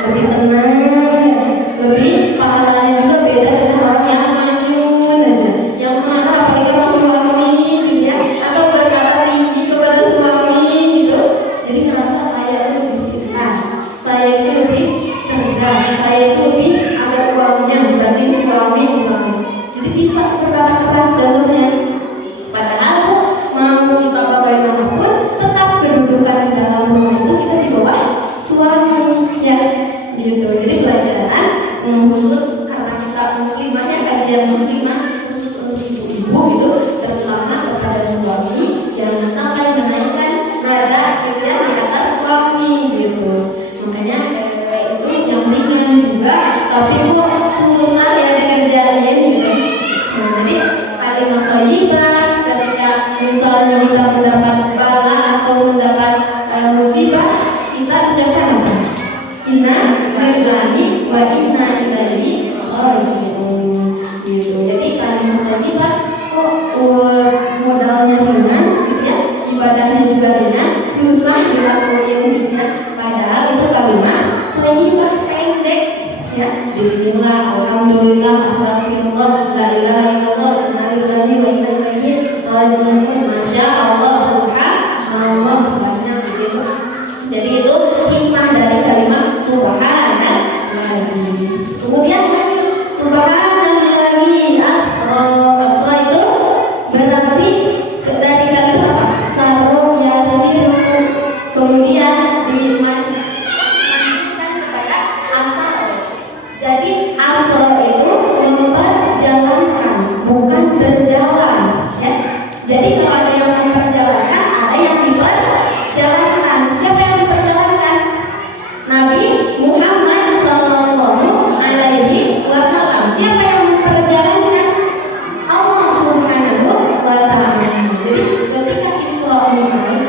lebih tenang, lebih pahalanya juga beda dengan orang yang manyun aja, yang marah apalagi sama suami gitu ya, atau berkata tinggi kepada suami gitu. Jadi ngerasa saya itu lebih pintar, saya itu lebih cerdas, saya itu lebih ada uangnya dibanding suami misalnya. Jadi bisa berkata keras jatuhnya. Padahal tuh mau kita bagaimanapun tetap kedudukan dalam rumah itu kita di bawah suami ya gitu. Jadi pelajaran khusus karena kita muslimah ya, kajian muslimah khusus untuk ibu-ibu gitu, terutama kepada suami, jangan sampai menaikkan nada akhirnya di atas suami gitu. Makanya itu yang ringan juga, tapi kok sunnah ya dikerjain gitu. Nah, jadi kalimat thayyibah ketika misalnya kita mendapat bala atau mendapat musibah, kita ucapkan apa? Inna lillahi wa inna ilaihi raji'un gitu. Jadi kalimat thayyibah kok modalnya ringan gitu ya, ibadahnya juga ringan, susah dilakukan gitu ya. Padahal itu kalimat thayyibah pendek ya. Bismillah, alhamdulillah, astagfirullah, la ilaha illallah, inna lillahi wa inna ilaihi raji'un, masya Allah, subhanallah, bahasanya begitu. Jadi itu hikmah dari kalimat subhanallah. Kemudian subhanallahi asra. Asra itu berarti dari kalimat apa? Saro yasir. Kemudian dimanfaatkan kepada asal. Jadi asra itu memperjalankan, bukan berjalan ya. Jadi kalau ada yang memperjalankan, ada yang diperjalankan. Siapa yang diperjalankan? Nabi Muhammad sallallahu alaihi wasallam. Siapa yang memperjalankan? Allah Subhanahu wa ta'ala. Jadi ketika Isra Mi'raj,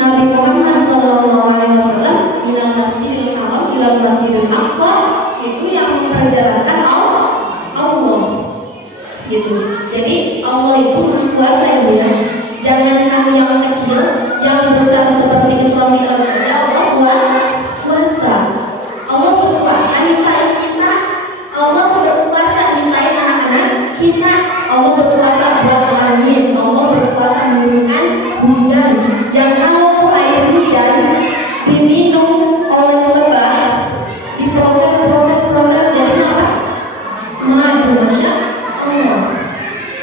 Nabi Muhammad sallallahu alaihi wasallam minal Masjidil Haram ila Masjidil Aqsa, itu yang memperjalankan Allah gitu. Jadi Allah itu berkuasa ya. Jangan kamu yang kecil, yang besar seperti Isra Mi'raj saja Allah kuasa. Allah berkuasa nyiptain kita, Allah berkuasa nyiptain anak-anak kita, Allah berkuasa buat langit, Allah berkuasa menurunkan hujan. Yang kalau air hujan diminum oleh lebah, diproses jadi apa? Madu, masya Allah.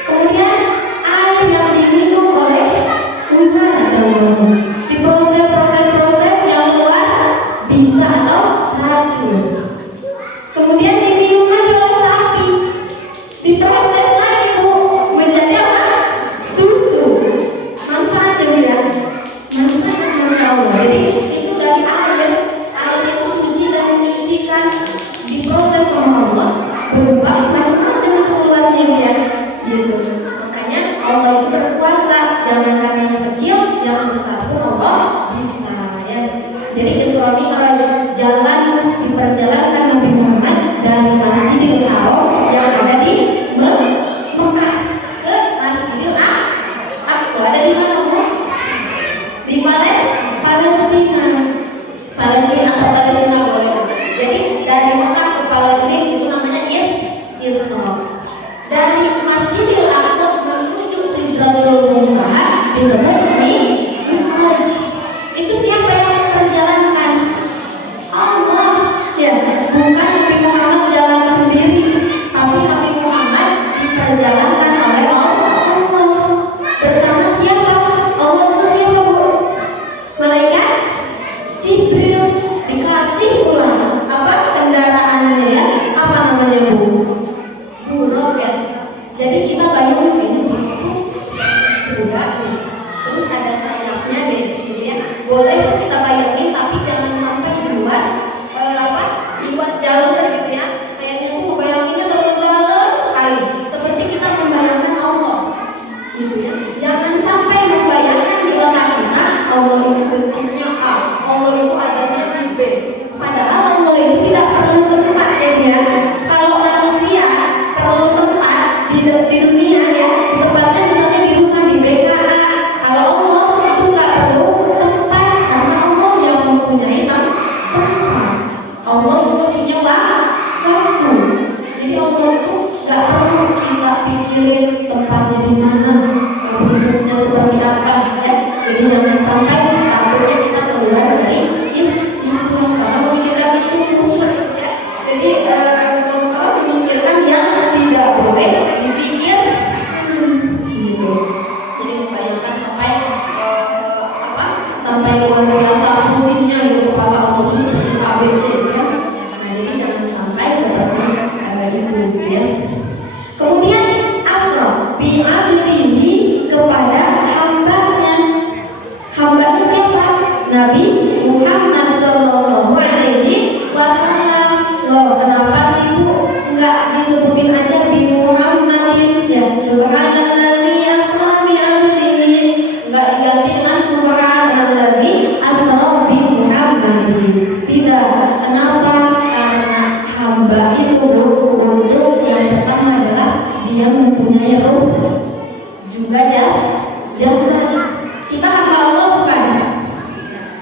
Kemudian air yang diminum oleh ular jamur diproses yang luar bisa atau racun. Kemudian diminum lagi oleh sapi, diproses lagi Bu menjadi apa? Susu. Manfaatnya ya, manfaatnya masya Allah. Jadi itu dari air itu suci dan menyucikan, diproses sama Allah, berubah macam-macam keluarnya ya gitu. Makanya Allah itu berkuasa, jangan yang kecil, yang besar pun Allah bisa ya. Jadi Isra Mi'raj jalan diperjalankan Nabi Muhammad dari Masjidil Haram yang ada di Mekah ke Masjidil Aqsa. Ada di mana Bu? Di Palestina atau Palestina boleh. Jadi dari Mekah ke Palestina itu namanya Isra. Dari Masjidil Aqsa menuju Sidratul Muntaha disebut Mi'raj. Itu siapa yang memperjalankan? Allah ya, bukan Nabi Muhammad jalan sendiri, tapi Nabi Muhammad diperjalankan oleh Allah. Bersama siapa? Allah itu siapa Bu? Malaikat Jibril. mikirin tempatnya di mana, bentuknya seperti apa ya. Jadi jangan sampai takutnya kita keluar dari Islam karena memikirkan itu kufur ya. Jadi kalau memikirkan yang tidak boleh dipikir gitu. Jadi membayangkan sampai sampai luar biasa pusingnya gitu kepala Allah seperti ABC ya. Nah jadi jangan sampai seperti itu ya. Kemudian asra bi'abdihi kepada hambanya. Hambanya siapa? Nabi Muhammad sallallahu alaihi wasallam. Loh, kenapa sih Bu enggak disebutin aja bi Muhammadin ya? Subhanallazi asra bi'abdihi. Enggak diganti dengan subhanallazi asra bi Muhammadin. Tidak. Kenapa? Karena hamba itu untuk yang pertama adalah dia mempunyai ruh juga jasa. Kita hamba Allah bukan?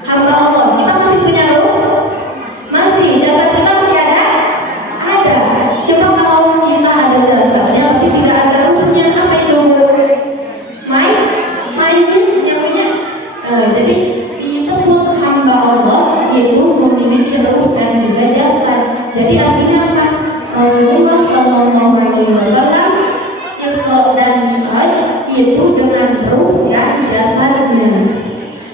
Hamba Allah. Kita masih punya ruh? Masih. Jasa kita masih ada? Ada. Coba kalau kita ada jasanya tapi tidak ada ruhnya, apa itu? Main yang punya. Jadi disebut hamba Allah yaitu memiliki ruh dan juga jasa. Jadi artinya apa? Rasulullah Shallallahu Alaihi Wasallam Isra dan Mi'raj itu dengan ruh dan jasadnya.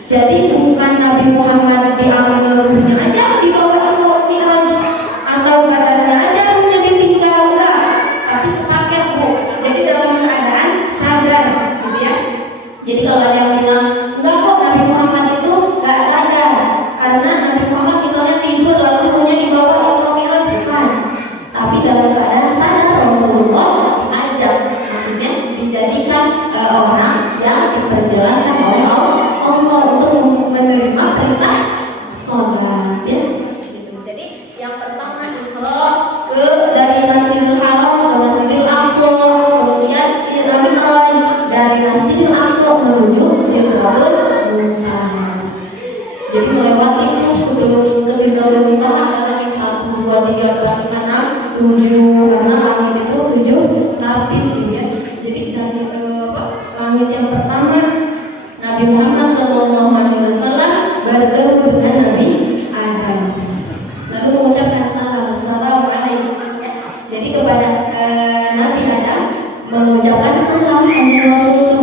Jadi bukan Nabi Muhammad diambil ruhnya aja dibawa Isra Mi'raj atau badannya aja ruhnya ditinggal, enggak, tapi sepaket Bu. Jadi dalam keadaan sadar gitu ya. Jadi kalau ada yang bilang enggak kok Nabi Muhammad itu enggak sadar karena Nabi Muhammad misalnya tidur lalu ruhnya dibawa Isra Mi'raj, bukan. Tapi dalam keadaan sadar Rasulullah diajak, maksudnya dijadikan orang yang diperjalankan oleh Allah untuk menerima perintah sholat ya. Jadi yang pertama Isra dari Masjidil Haram ke Masjidil Aqsa, kemudian Mi'raj dari Masjidil Aqsa menuju Sidratul Muntaha. Jadi melewati itu sebelum ke Sidratul Muntaha ada langit 1, 2, 3, 4, 5, 6, 7 karena langit itu 7 lapis ya. Jadi dari langit yang pertama Nabi Muhammad Sallallahu Alaihi Wasallam bertemu dengan Nabi Adam, lalu mengucapkan salam, assalamualaikum ya. Jadi kepada Nabi Adam mengucapkan salam hanya Rasul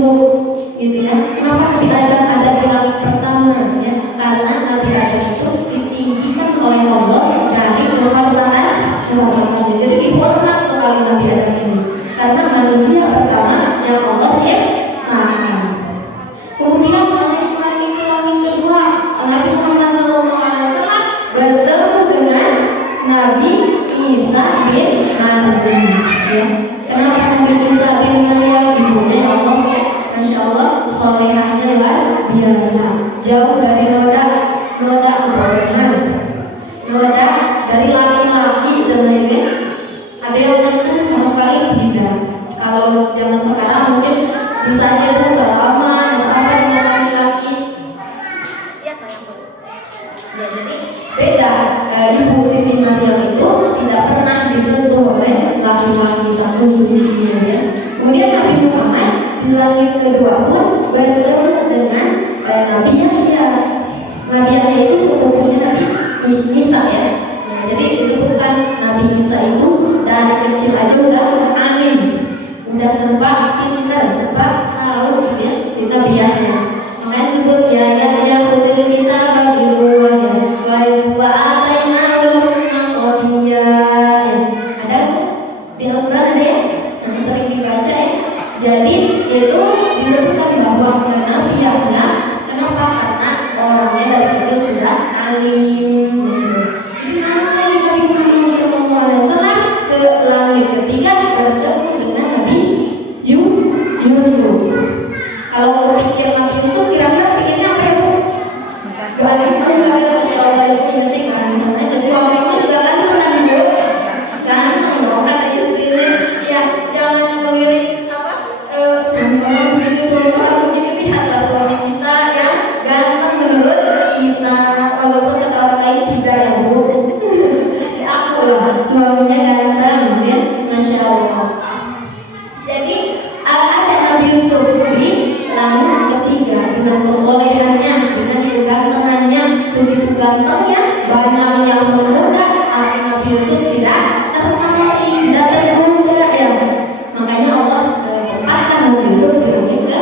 gitu ya. Kenapa Nabi Adam ada di langit pertama ya? Karena Nabi Adam itu ditinggikan oleh Allah dari kehormatan. Jadi dihormat sekali Nabi Adam ini karena manusia pertama yang Allah ciptakan. Kemudian langit kedua Nabi Muhammad SAW bertemu dengan Nabi Isa bin Maryam ya. Kenapa Nabi Isa bin Maryam ibunya Allah? Masya Allah, solehahnya luar biasa, jauh dari noda kebodohan, noda dari laki-laki zaman ini. Ada yang tentu sama sekali tidak. Kalau zaman sekarang mungkin bisa aja salaman atau apa dengan laki-laki. Ya sayang. Ya jadi beda. Ibu Siti Maryam itu tidak pernah disentuh oleh laki-laki satu sucinya ya. Kemudian Nabi Muhammad di langit kedua pun bertemu dengan Nabi Yahya. Nabi Yahya itu sepupunya Nabi Isa ya. Nah, jadi disebutkan Nabi Isa itu dari kecil aja udah alim, udah serba pintar, serba tahu ya. Kita Yahya. Makanya disebut Yahya khudil kita bagi buahnya. Wa ataina al-masawiyya. Ada film Quran ada ya? Yang sering dibaca ya. Jadi itu disebutkan bahwa Nabi Yahya kenapa? Karena orangnya dari kecil sudah alim. Jadi lagi Nabi Muhammad SAW ke langit ketiga bertemu dengan Nabi Yusuf. Kalau kepikir Nabi Yusuf kira-kira pikirnya apa ya Bu? Ganteng kali Masya Allah ini sih ganteng aja. Suaminya juga ganteng kan Bu? Ganteng dong kata istrinya. Ya jangan ngelirik apa suami begini lihatlah suami kita ya ganteng menurut kita, walaupun kata orang lain tidak ya Bu. Ya aku lah suaminya ganteng ya, Masya Allah. Jadi banyak yang menggoda, tapi Nabi Yusuf tidak tertarik, tidak tergoda ya. Makanya Allah tempatkan Nabi Yusuf di langit ke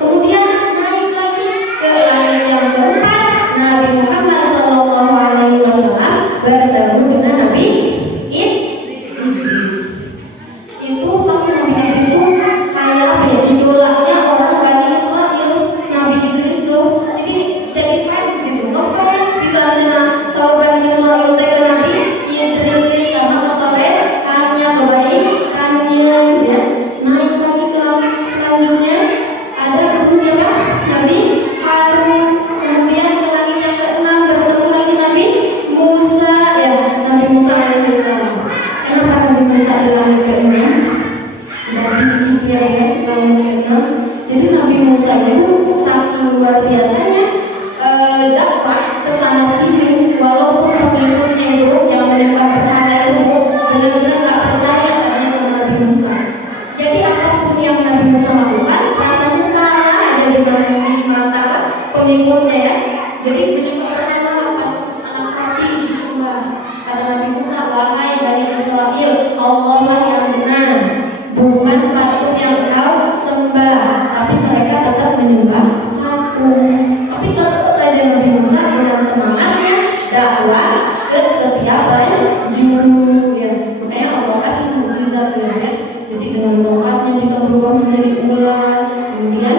kemudian naik lagi ke langit yang keempat. Nabi Muhammad SAW bertemu dengan Nabi itu sama Nabi itu kayak apa ya, idolanya orang Bani Israel. Nabi Idris tuh jadi fans gitu, fans bisa aja tahu Bani Israel teh Nabi Idris sama kesoleh hanya kebaikannya ya. Naik lagi ke langit selanjutnya ada siapa? Nabi Harun. Kemudian ke langit yang keenam bertemu lagi Nabi Musa ya, Nabi Musa alaihissalam. Kenapa Nabi Musa di langit keenam? Jadi Nabi Musa itu saking luar biasanya dakwah ke sana sini, walaupun pengikutnya itu yang menyembah berhala itu benar-benar nggak percaya adanya sama Nabi Musa. Jadi apapun yang Nabi Musa lakukan rasanya salah aja di mata pengikutnya ya. Jadi menyembah berhala patung anak sapi disembah. Kata Nabi Musa, wahai Bani Israil, Allah lah yang benar, bukan patung yang kau sembah, tapi mereka tetap menyembah patung. Tapi terus saja Nabi Musa dengan semangatnya dakwah ke setiap penjuru ya. Makanya Allah kasih mukjizat ya. Jadi dengan tongkatnya bisa berubah menjadi ular, kemudian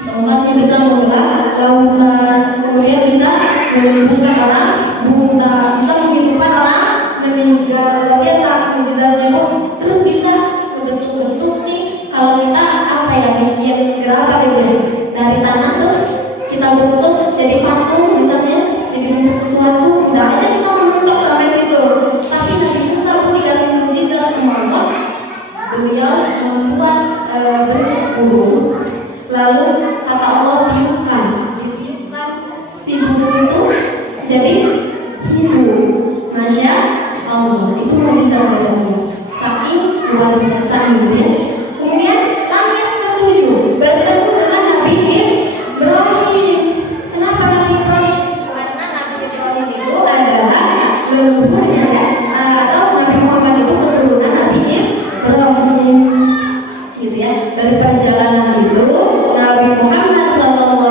tongkatnya bisa membelah lautan, kemudian bisa menyembuhkan orang buta, bisa menghidupkan orang meninggal. Biasa mukjizatnya pun terus bisa bentuk-bentuk nih. Kalau kita apa ya bikin gerabah gitu ya, dari tanah terus kita bentuk jadi patung misalnya, jadi bentuk sesuatu, nggak aja kita mentok sampai situ. Tapi Nabi Musa pun dikasih mukjizat sama Allah, beliau membuat bentuk burung, lalu kata Allah tiupkan si burung itu jadi hidup. Masya Allah, itu mukjizat Allah. Saking luar biasa gitu ya. Kemudian langit ketujuh bertemu dengan Nabi Ibrahim. Kenapa Nabi Ibrahim? Karena Nabi Ibrahim itu adalah leluhurnya ya, atau Nabi Muhammad itu keturunan Nabi Ibrahim gitu ya. Dari perjalanan itu Nabi Muhammad SAW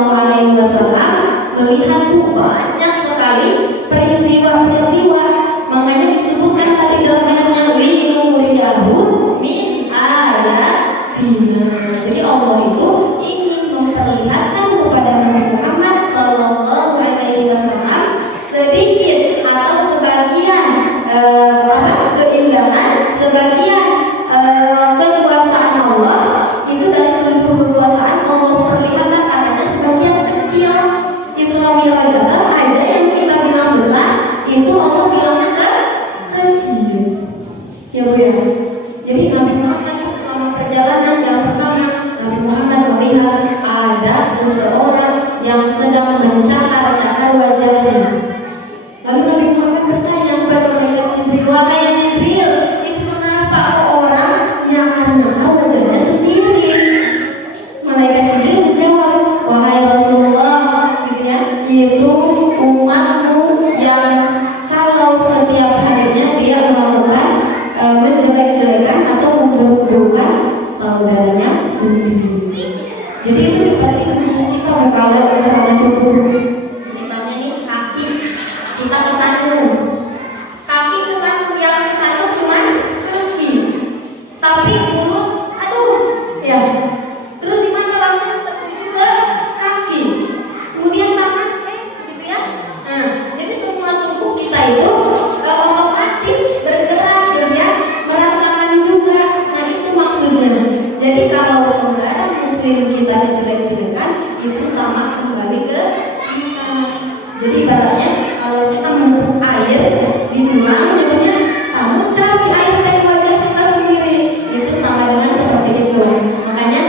melihat tuh banyak sekali peristiwa-peristiwa. Makanya disebutkan tadi dalam ayatnya linuriyahu min ayatina. Jadi Allah itu ingin memperlihatkan kepada Nabi Muhammad SAW sedikit atau sebagian keindahan, sebagian kekuasaan Allah. Itu dari seluruh kekuasaan Allah perlihatkan katanya sebagian kecil. Isra Mi'raj aja yang kita bilang besar, itu Allah bilangnya kecil ya Bu ya. Jadi Nabi Muhammad itu selama perjalanan yang pertama, Nabi Muhammad melihat ada seseorang yang sedang mencatar-catar wajahnya. Lalu Nabi Muhammad bertanya kepada malaikat Jibril, wahai Jibril, itu kenapa orang yang akan mencatar wajahnya sendiri? Malaikat Jibril menjawab, wahai Rasulullah, gitu ya, itu umatmu yang kalau setiap harinya dia melakukan menjelek-jelekan atau memburuk-burukan saudaranya sendiri. Jadi itu seperti kita berkala bersama tubuh. Misalnya nih kaki kita kesandung, kaki kesandung yang kesandung cuma kaki, tapi mulut aduh ya. Terus si mata langsung tertuju ke kaki, kemudian tangan gitu ya. Nah, jadi semua tubuh kita itu otomatis bergerak ya, merasakan juga. Nah itu maksudnya. Jadi kalau saudara muslim kita dijelek-jelekan, itu sama kembali ke kita. Jadi ibaratnya kalau kita menumpuk air di tulang, jadinya kamu cari si air dari wajah kita sendiri. Itu sama dengan seperti itu. Makanya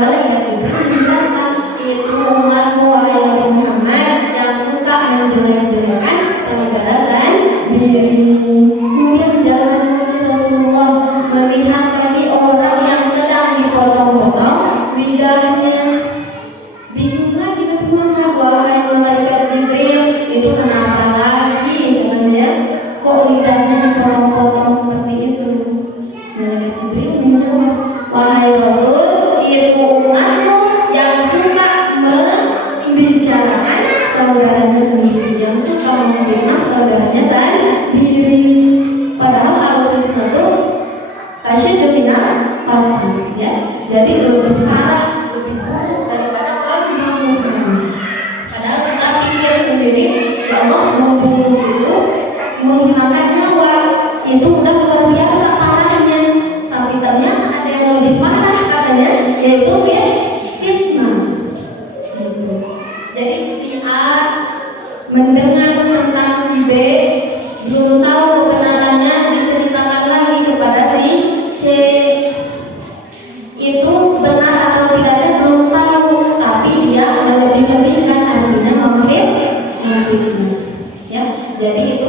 malaikat Jibril menjelaskan itu umatmu wahai Nabi Muhammad yang suka menjelek-jelekan saudara sendiri. Kemudian jalan Rasulullah melihat lagi orang yang sedang dipotong-potong lidahnya. Bingung lagi Nabi Muhammad, wahai malaikat Jibril, itu kenapa? Jadi ya Allah membunuh itu menggunakan nyawa itu udah luar biasa parahnya. Tapi ternyata ada yang lebih parah katanya, yaitu fitnah. Jadi si A mendengar tentang si B, belum tahu kebenarannya, diceritakan lagi kepada si C. Itu benar atau tidaknya belum tahu, tapi dia lebih-lebihkan, artinya memfitnah. Ya, jadi itu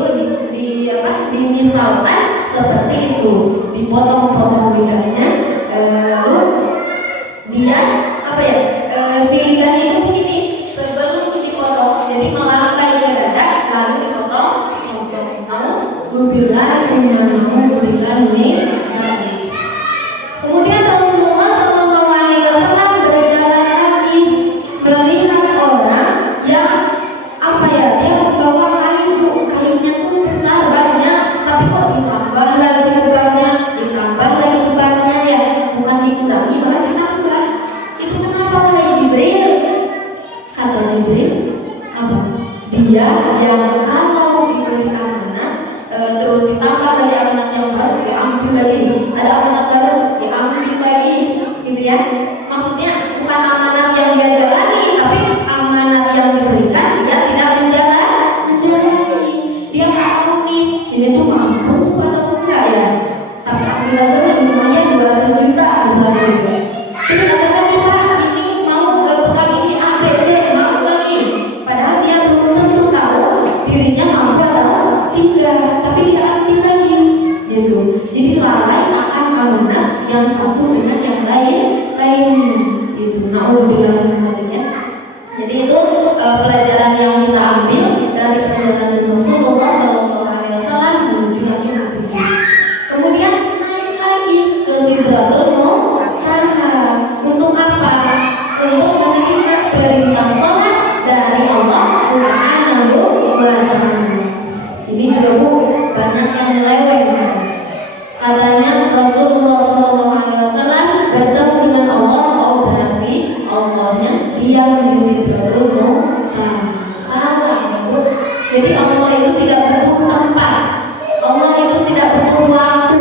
dimisalkan seperti itu, dipotong-potong lidahnya, lalu dia si lidahnya itu begini sebelum dipotong, jadi melambai ke dada, lalu dipotong. Kemudian Rasulullah SAW berjalan lagi melihat orang yang dia membawa kayunya tuh besar banyak, tapi kok ditambah lagi bebannya ya, bukan dikurangi malah ditambah. Itu kenapa wahai Jibril? Kata Jibril, dia yang kalau diberi amanat terus ditambah dari amanat yang baru diambil lagi, ada amanat baru diambil lagi, gitu ya. Maksudnya bukan amanat yang dia jalani, tapi amanat yang diberikan dia tidak menjalani. Dia tahu nih ini tuh mampu atau enggak ya, tapi ambil aja lah, lumayan 200 juta misalnya gitu. Jadi katakan Pak, ini mau bukan ini A, B, C, mau lagi, padahal dia belum tentu tahu dirinya mampu atau tidak, tapi tidak ambil lagi gitu. Jadi lalai akan amanat yang satu dengan yang lain gitu. Naudzubillah min dzalik. Jadi itu pelajaran yang kita ambil dari perjalanan Rasulullah SAW menuju Al-Qur'an. Kemudian naik lagi ke Sidratul Muntaha. Untuk apa? Untuk menerima perintah sholat dari Allah Subhanahu wa Ta'ala. Ini juga banyak yang melewatkan. Katanya Rasulullah SAW bertemu dengan Allah, berarti Allahnya dia di Sidratul Muntaha. Salah itu. Jadi Allah itu tidak butuh tempat, Allah itu tidak butuh waktu,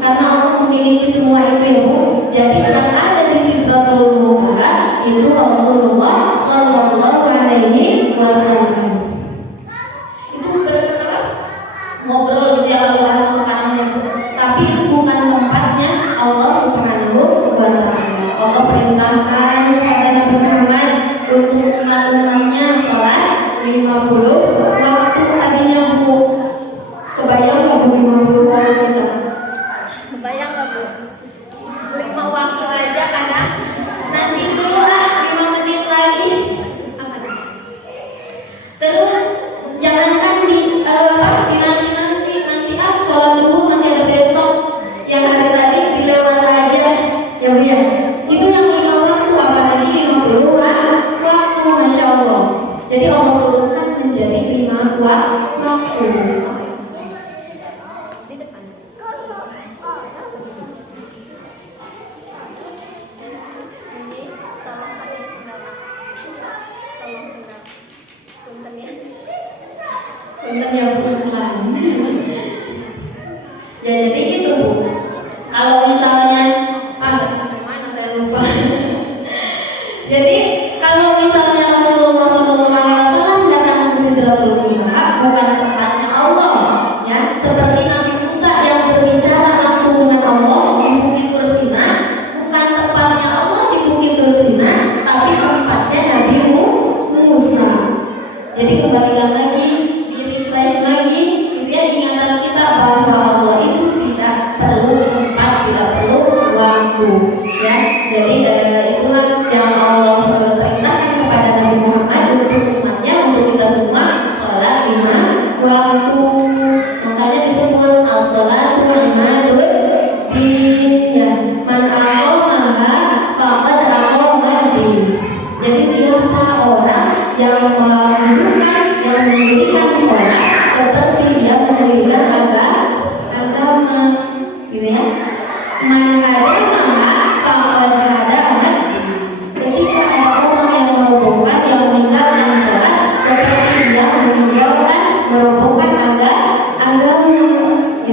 karena Allah memiliki semua itu ya Bu. Jadi yang ada di Sidratul Muntaha itu Rasulullah Sallallahu Alaihi Wasallam. Itu ngobrol gitu ya kalau sekarang ya Bu. Tapi itu bukan tempatnya Allah Subhanahu wa Ta'ala. Allah perintahkan kepada Nabi Muhammad untuk melakukannya sholat 50 waktu tadinya Bu. Kebayang nggak Bu 50 waktu kita? Kebayang nggak Bu? 5 waktu aja kadang nanti dulu 5 menit lagi. Terus jangankan nanti sholat dulu masih ada besok, yang hari tadi dilewat aja ya Bu ya. Itu yang 5 waktu, apalagi 50 waktu, Masya Allah. Jadi Allah turunkan menjadi 5 waktu. Di depan. Punten ya Bu. Ya jadi gitu Bu. Kalau misalnya sampai mana saya lupa. Jadi kalau misalnya Rasulullah SAW datang ke Sidratul Muntaha, bukan tempatnya Allah ya, seperti Nabi Musa yang berbicara langsung dengan Allah di Bukit Tursina, bukan tempatnya Allah di Bukit Tursina, tapi tempatnya Nabi Musa. Jadi kembalikan lagi, di refresh lagi gitu ya, ingatan kita bahwa Allah itu tidak perlu tempat, tidak perlu waktu ya. Jadi itulah yang Allah perintahkan kepada Nabi Muhammad untuk umatnya, untuk kita semua, sholat 5 waktu. Makanya disebut as-sholatu imaduddin ya, man aqamaha faqad aqamadin. Jadi siapa orang yang mendirikan sholat seperti dia mendirikan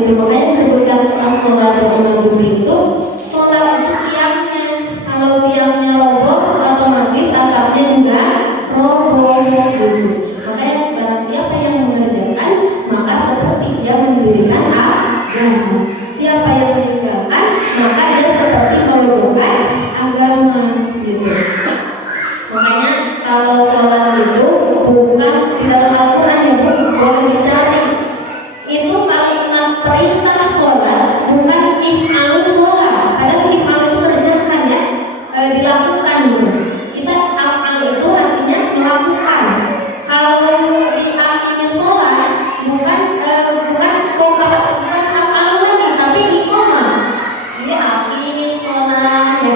gitu. Makanya disebutkan as-sholatu al-maghrib itu sholat itu tiangnya. Kalau tiangnya roboh otomatis atapnya juga roboh gitu. Makanya barang siapa yang mengerjakan maka seperti dia mendirikan agama. Siapa yang meninggalkan maka dia seperti merobohkan agama gitu. Makanya kalau sholat itu bukan di dalam Al-Quran ya Bu, boleh dicari. Itu kalimat perintah sholat bukan if'alus sholat. Padahal if'al itu kerjakan ya, dilakukan gitu. Kita af'al itu artinya melakukan. Kalau di akhirnya sholat bukan koma, bukan af'al lagi, tapi di koma. Ini akhirnya sholat ya.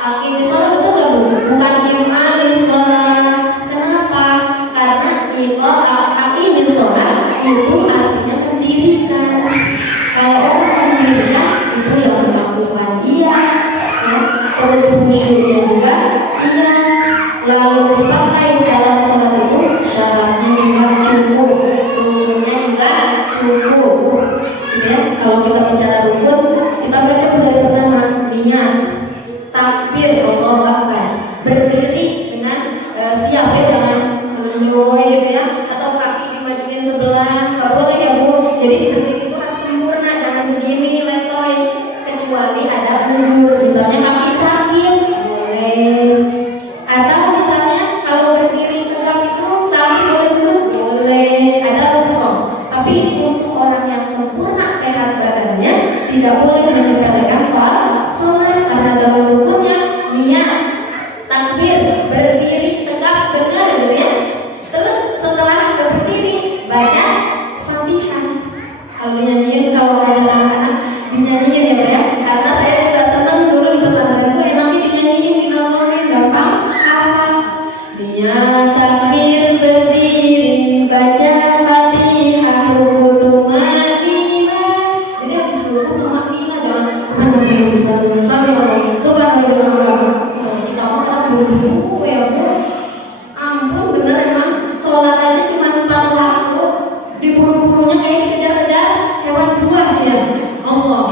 Akhirnya sholat itu bukan if'alus sholat. Kenapa? Karena itu akhirnya sholat itu artinya mendirikan. Kalau orang mendirikan itu yang melakukan dia ya. Terus khusyuknya juga iya. Lalu dipakai dalam sholat itu syaratnya juga cukup, rukunnya juga cukup ya. Kalau kita bicara rukun, kita baca dari pertama niat, takbir, Allahu Akbar, berdiri dengan siap ya, jangan menyoy gitu ya, atau kaki dimajuin sebelah, nggak boleh ya Bu. Jadi berdiri itu harus sempurna, jangan begini letoy, kecuali ada uzur, misalnya kaki sakit boleh, atau misalnya kalau berdiri tegak itu sambil boleh, ada rukhsah. Tapi untuk orang yang sempurna sehat badannya tidak boleh menyepelekan sholat karena dalam rukunnya niat, takbir, berdiri tegak benar gitu ya. Terus setelah berdiri baca Fatihah. Kalau dinyanyiin, kalau ada anak-anak dinyanyiin ya, karena saya juga senang dulu di pesantren gue nanti dinyanyiin, dinontonin, gampang apa? Niat, takbir, berdiri, baca Fatihah, ruku tumanina. Jadi habis ruku tumanina jangan subhanallah. Kita mau buru-buru ya Bu. Ampun bener emang sholat aja cuma 4 waktu, diburu-burunya kayak dikejar-kejar hewan buas ya. Allah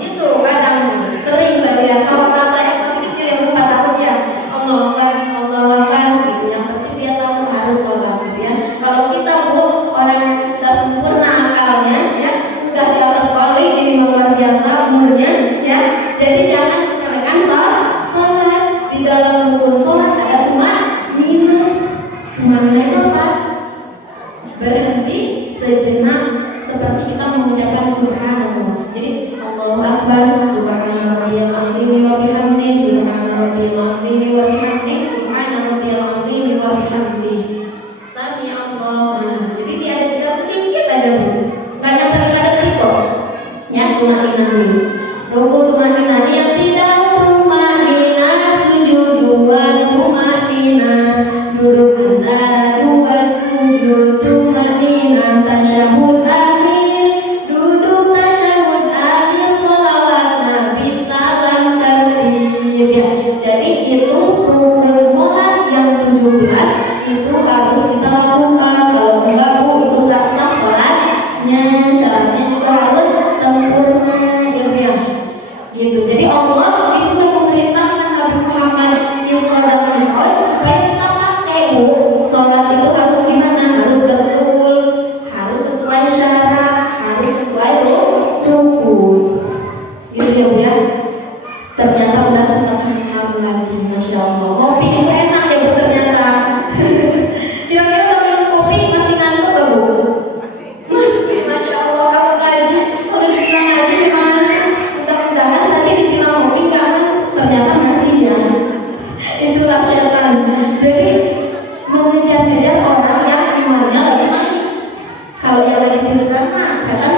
itu kadang sering saya lihat. Kalau anak saya masih kecil yang 4 tahun ya Allah gitu. Yang penting dia tahu harus sholat gitu ya. Kalau kita Bu, orang yang sudah sempurna akalnya ya, udah di atas balik ini luar biasa umurnya ya. Jadi jangan sepelekan sholat. Di dalam rukun sholat ada tumanina. Tumanina itu apa? Berhenti sejenak seperti kita mengucapkan subhanallah. Jadi Allahu Akbar, subhana rabbiyal azim wa bihamdihi, subhana rabbiyal azim wa bihamdihi, subhana rabbiyal azim wa bihamdihi. Sami Allah. Jadi dia ada jeda sedikit aja Bu. Enggak nyampe 5 detik kok. Ya, tumanina dulu. Ruku tumanina yang tidak tumanina, sujud wa tumanina, duduk antara dua sujud tumanina, tasyahud akhir, duduk tasyahud akhir, sholawat Nabi salam tertib ya. Jadi itu rukun sholat yang 17 itu harus kita lakukan. Kalau enggak Bu, itu enggak sah sholatnya. Syaratnya juga harus sempurna ya. Gitu. Jadi Allah itu sudah memerintahkan Nabi Muhammad di sholat supaya kita pakai Bu. Sholat itu harus gimana? Harus betul, harus sesuai syarat, harus sesuai rukun. Gitu ya Bu ya. Ternyata udah 1,5 jam lagi, masya Allah. Kopi itu enak ya Bu ternyata. Kira-kira kalau minum kopi masih ngantuk gak Bu? Masih, masya Allah. Kalau ngaji, kalau dibilang ngaji gimana? Mudah-mudahan tadi dibilang kopi nggak, ternyata masih ya. Itulah syaitan. Jadi mengejar-ngejar orang yang imannya lagi naik. Kalau yang lagi tiduran, setan